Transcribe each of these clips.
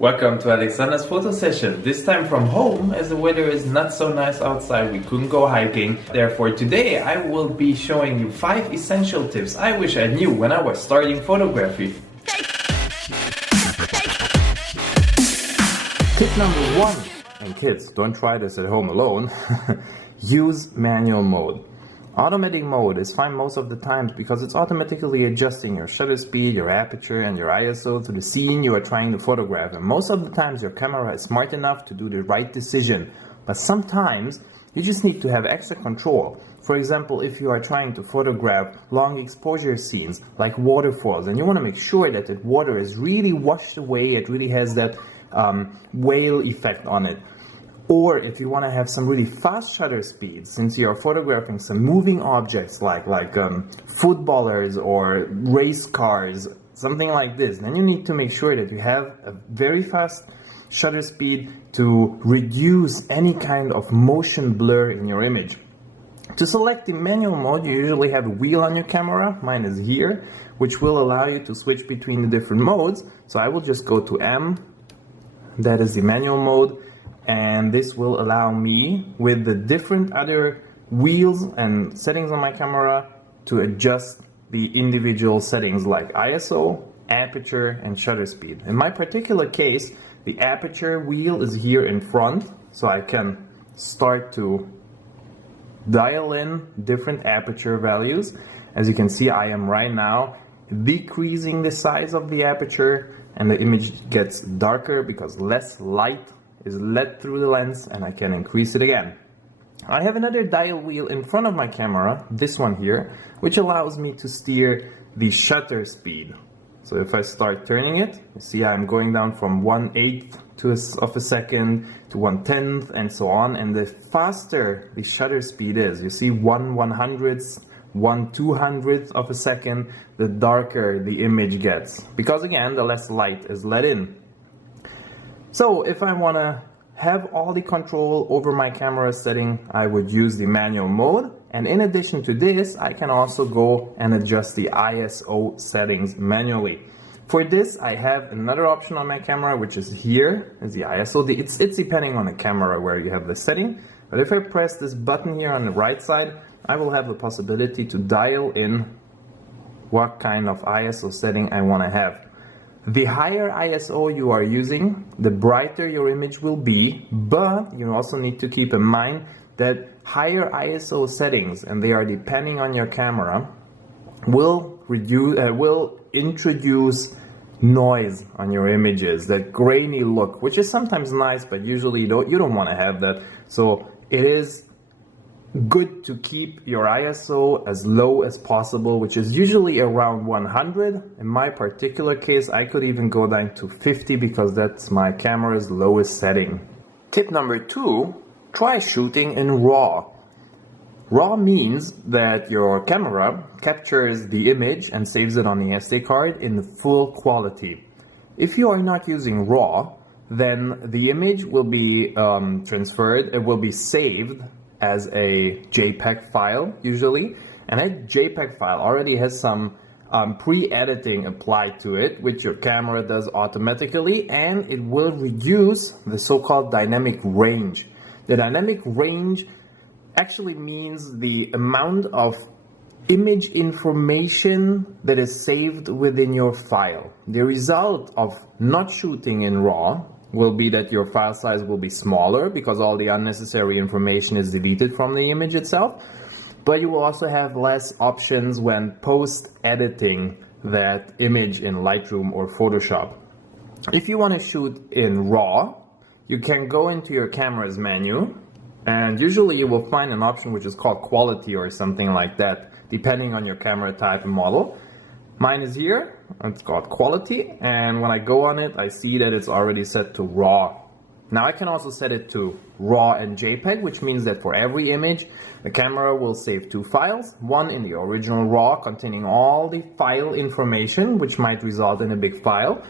Welcome to Alexander's photo session, this time from home as the weather is not so nice outside, we couldn't go hiking. Therefore today I will be showing you 5 essential tips I wish I knew when I was starting photography. Tip number 1, and kids, don't try this at home alone, use manual mode. Automatic mode is fine most of the times because it's automatically adjusting your shutter speed, your aperture and your ISO to the scene you are trying to photograph, and most of the times your camera is smart enough to do the right decision. But sometimes you just need to have extra control. For example, if you are trying to photograph long exposure scenes like waterfalls and you want to make sure that the water is really washed away, it really has that whale effect on it. Or if you want to have some really fast shutter speeds, since you are photographing some moving objects like footballers or race cars, something like this, then you need to make sure that you have a very fast shutter speed to reduce any kind of motion blur in your image. To select the manual mode, you usually have a wheel on your camera, mine is here, which will allow you to switch between the different modes. So I will just go to M, that is the manual mode. And this will allow me, with the different other wheels and settings on my camera, to adjust the individual settings like ISO, aperture, and shutter speed. In my particular case, the aperture wheel is here in front, so I can start to dial in different aperture values. As you can see, I am right now decreasing the size of the aperture, and the image gets darker because less light is let through the lens, and I can increase it again. I have another dial wheel in front of my camera, this one here, which allows me to steer the shutter speed. So if I start turning it, you see I'm going down from 1/8 of a second to 1/10 and so on, and the faster the shutter speed is, you see 1/100th, 1/200th of a second, the darker the image gets, because again the less light is let in. So if I want to have all the control over my camera setting, I would use the manual mode. And in addition to this, I can also go and adjust the ISO settings manually. For this, I have another option on my camera, which is here, is the ISO. It's depending on the camera where you have the setting. But if I press this button here on the right side, I will have the possibility to dial in what kind of ISO setting I want to have. The higher ISO you are using, the brighter your image will be, but you also need to keep in mind that higher ISO settings, and they are depending on your camera, will introduce noise on your images, that grainy look, which is sometimes nice, but usually you don't want to have that. So it is good to keep your ISO as low as possible, which is usually around 100. In my particular case, I could even go down to 50 because that's my camera's lowest setting. Tip number 2, try shooting in RAW. RAW means that your camera captures the image and saves it on the SD card in full quality. If you are not using RAW, then the image will be transferred, it will be saved as a JPEG file usually, and that JPEG file already has some pre-editing applied to it, which your camera does automatically, and it will reduce the so-called dynamic range. The dynamic range actually means the amount of image information that is saved within your file. The result of not shooting in RAW will be that your file size will be smaller because all the unnecessary information is deleted from the image itself, but you will also have less options when post-editing that image in Lightroom or Photoshop. If you want to shoot in RAW, you can go into your camera's menu, and usually you will find an option which is called quality or something like that, depending on your camera type and model. Mine is here, it's called quality, and when I go on it, I see that it's already set to RAW. Now I can also set it to RAW and JPEG, which means that for every image, the camera will save 2 files, one in the original RAW containing all the file information, which might result in a big file.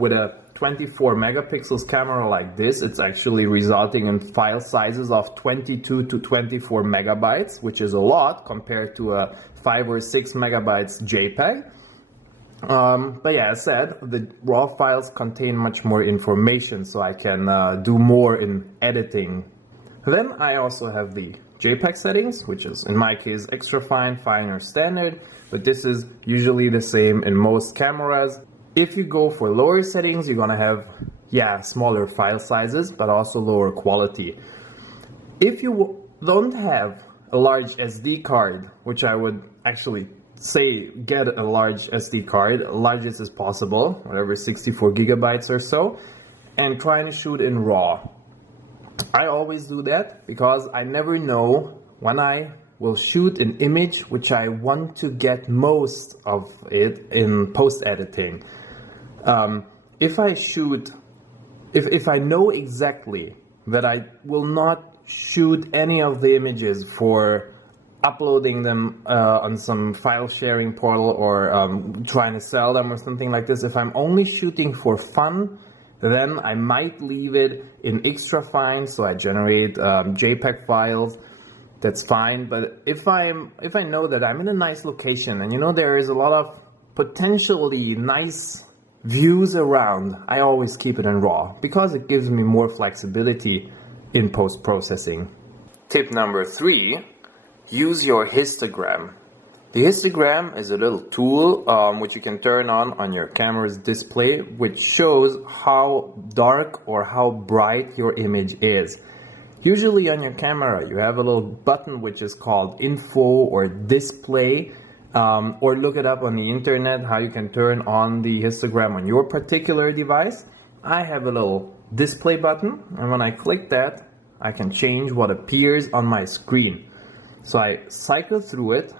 With a 24 megapixels camera like this, it's actually resulting in file sizes of 22 to 24 megabytes, which is a lot compared to a 5 or 6 megabytes JPEG. But yeah, as said, the raw files contain much more information, so I can do more in editing. Then I also have the JPEG settings, which is in my case extra fine, fine or standard, but this is usually the same in most cameras. If you go for lower settings, you're gonna have, yeah, smaller file sizes, but also lower quality. If you don't have a large SD card, which I would actually say get a large SD card, largest as possible, whatever, 64 gigabytes or so, and try to shoot in RAW. I always do that because I never know when I will shoot an image which I want to get most of it in post-editing. If I know exactly that I will not shoot any of the images for uploading them on some file sharing portal or trying to sell them or something like this, if I'm only shooting for fun, then I might leave it in extra fine, so I generate JPEG files. That's fine. But if I know that I'm in a nice location and there is a lot of potentially nice views around, I always keep it in RAW because it gives me more flexibility in post-processing. Tip number 3, use your histogram. The histogram is a little tool which you can turn on your camera's display, which shows how dark or how bright your image is. Usually on your camera you have a little button which is called info or display, or look it up on the internet how you can turn on the histogram on your particular device. I have a little display button, and when I click that I can change what appears on my screen. So I cycle through it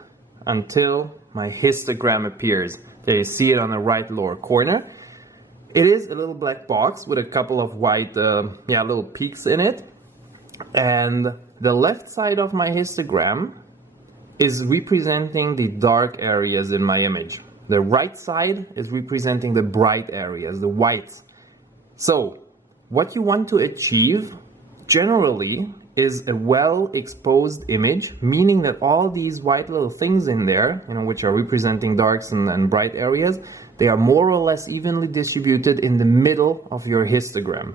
until my histogram appears. There you see it on the right lower corner. It is a little black box with a couple of white little peaks in it, and the left side of my histogram is representing the dark areas in my image. The right side is representing the bright areas, the whites. So what you want to achieve generally is a well exposed image, meaning that all these white little things in there, which are representing darks and bright areas, they are more or less evenly distributed in the middle of your histogram.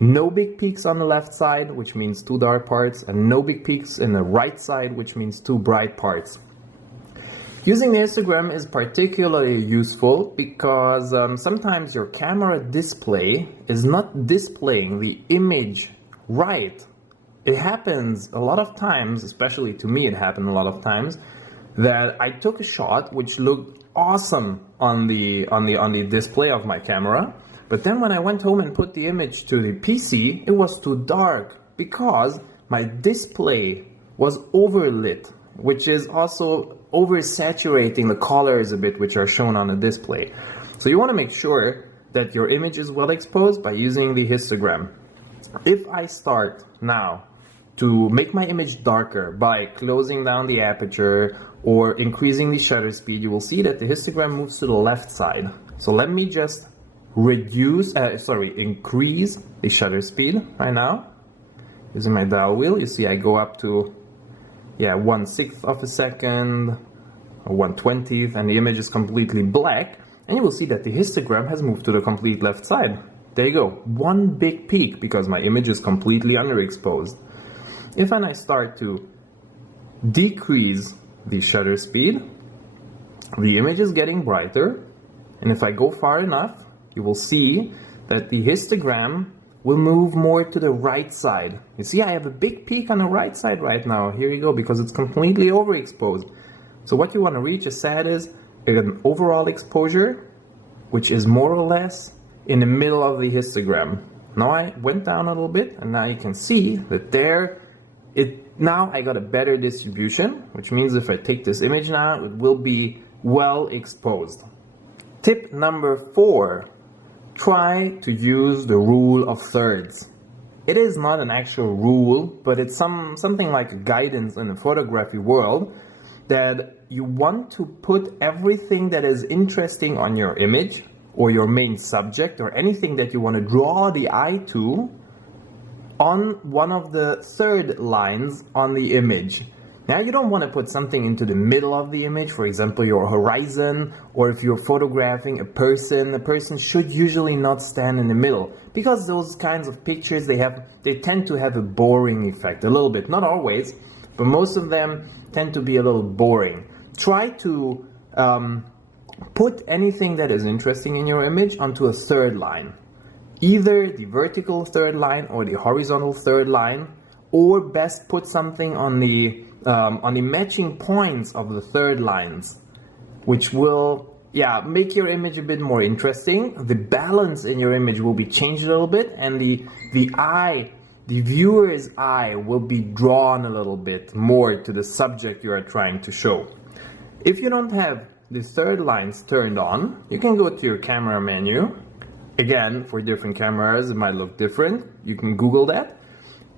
No big peaks on the left side, which means 2 dark parts, and no big peaks in the right side, which means 2 bright parts. Using the histogram is particularly useful because sometimes your camera display is not displaying the image right. It happens a lot of times, especially to me it happened a lot of times, that I took a shot which looked awesome on the display of my camera, but then when I went home and put the image to the PC, it was too dark because my display was overlit, which is also oversaturating the colors a bit which are shown on the display. So you want to make sure that your image is well exposed by using the histogram. If I start now to make my image darker by closing down the aperture or increasing the shutter speed, you will see that the histogram moves to the left side. So let me just increase the shutter speed right now. Using my dial wheel, you see I go up to 1/6 of a second or 1/20th, and the image is completely black, and you will see that the histogram has moved to the complete left side. There you go, one big peak because my image is completely underexposed. If I start to decrease the shutter speed, the image is getting brighter, and if I go far enough, you will see that the histogram will move more to the right side. You see I have a big peak on the right side right now. Here you go, because it's completely overexposed. So what you want to reach, as said, is an overall exposure which is more or less in the middle of the histogram. Now I went down a little bit, and now you can see that now I got a better distribution, which means if I take this image now, it will be well exposed. Tip number 4, try to use the rule of thirds. It is not an actual rule, but it's something like a guidance in the photography world, that you want to put everything that is interesting on your image or your main subject or anything that you want to draw the eye to on one of the third lines on the image. Now you don't want to put something into the middle of the image, for example your horizon, or if you're photographing a person should usually not stand in the middle, because those kinds of pictures they tend to have a boring effect, a little bit, not always, but most of them tend to be a little boring. Try to put anything that is interesting in your image onto a third line, either the vertical third line or the horizontal third line, or best put something on the matching points of the third lines, which will make your image a bit more interesting. The balance in your image will be changed a little bit, and the viewer's eye will be drawn a little bit more to the subject you are trying to show. If you don't have the third lines turned on, you can go to your camera menu. Again, for different cameras it might look different. You can Google that.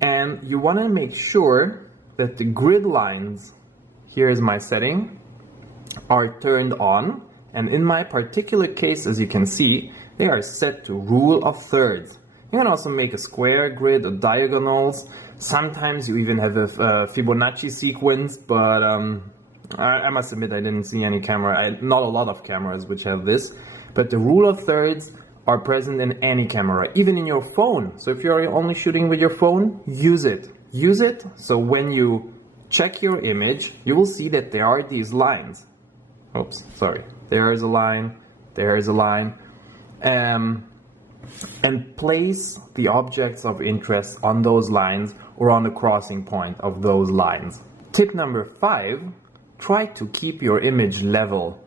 And you want to make sure that the grid lines, here is my setting, are turned on. And in my particular case, as you can see, they are set to rule of thirds. You can also make a square grid or diagonals. Sometimes you even have a Fibonacci sequence, but I must admit I didn't see any camera, not a lot of cameras which have this. But the rule of thirds are present in any camera, even in your phone. So if you're only shooting with your phone, use it. Use it so when you check your image, you will see that there are these lines. Oops, sorry. There is a line, there is a line. And place the objects of interest on those lines or on the crossing point of those lines. Tip number 5, try to keep your image level.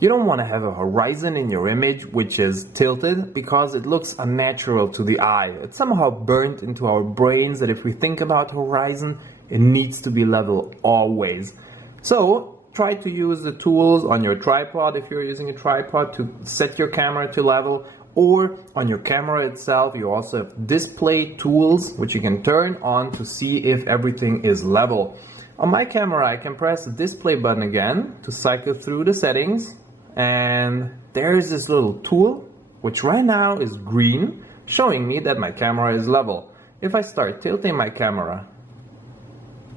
You don't want to have a horizon in your image which is tilted, because it looks unnatural to the eye. It's somehow burnt into our brains that if we think about horizon, it needs to be level always. So try to use the tools on your tripod, if you're using a tripod, to set your camera to level, or on your camera itself you also have display tools which you can turn on to see if everything is level. On my camera I can press the display button again to cycle through the settings, and there is this little tool which right now is green, showing me that my camera is level. If I start tilting my camera,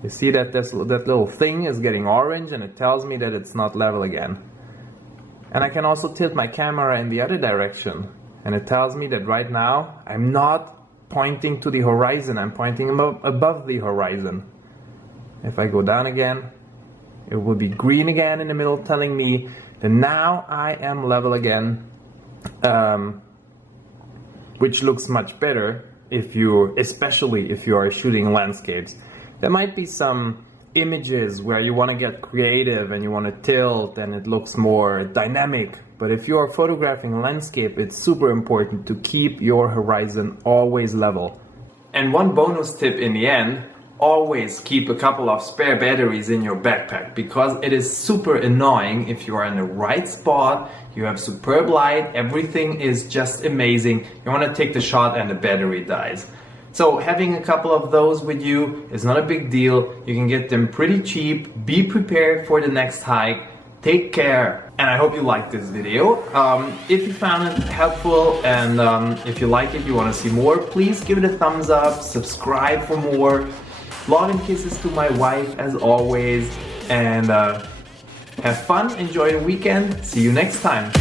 you see that that little thing is getting orange, and it tells me that it's not level again. And I can also tilt my camera in the other direction, and it tells me that right now I'm not pointing to the horizon, I'm pointing above the horizon. If I go down again, it will be green again in the middle, telling me that now I am level again, which looks much better especially if you are shooting landscapes. There might be some images where you want to get creative and you want to tilt and it looks more dynamic, but if you are photographing landscape, it's super important to keep your horizon always level. And one bonus tip in the end: always keep a couple of spare batteries in your backpack, because it is super annoying if you are in the right spot, you have superb light, everything is just amazing, you want to take the shot and the battery dies. So having a couple of those with you is not a big deal, you can get them pretty cheap. Be prepared for the next hike, take care, and I hope you liked this video. If you found it helpful, and if you like it, you want to see more, please give it a thumbs up, subscribe for more. Love and kisses to my wife as always, and have fun, enjoy the weekend, see you next time.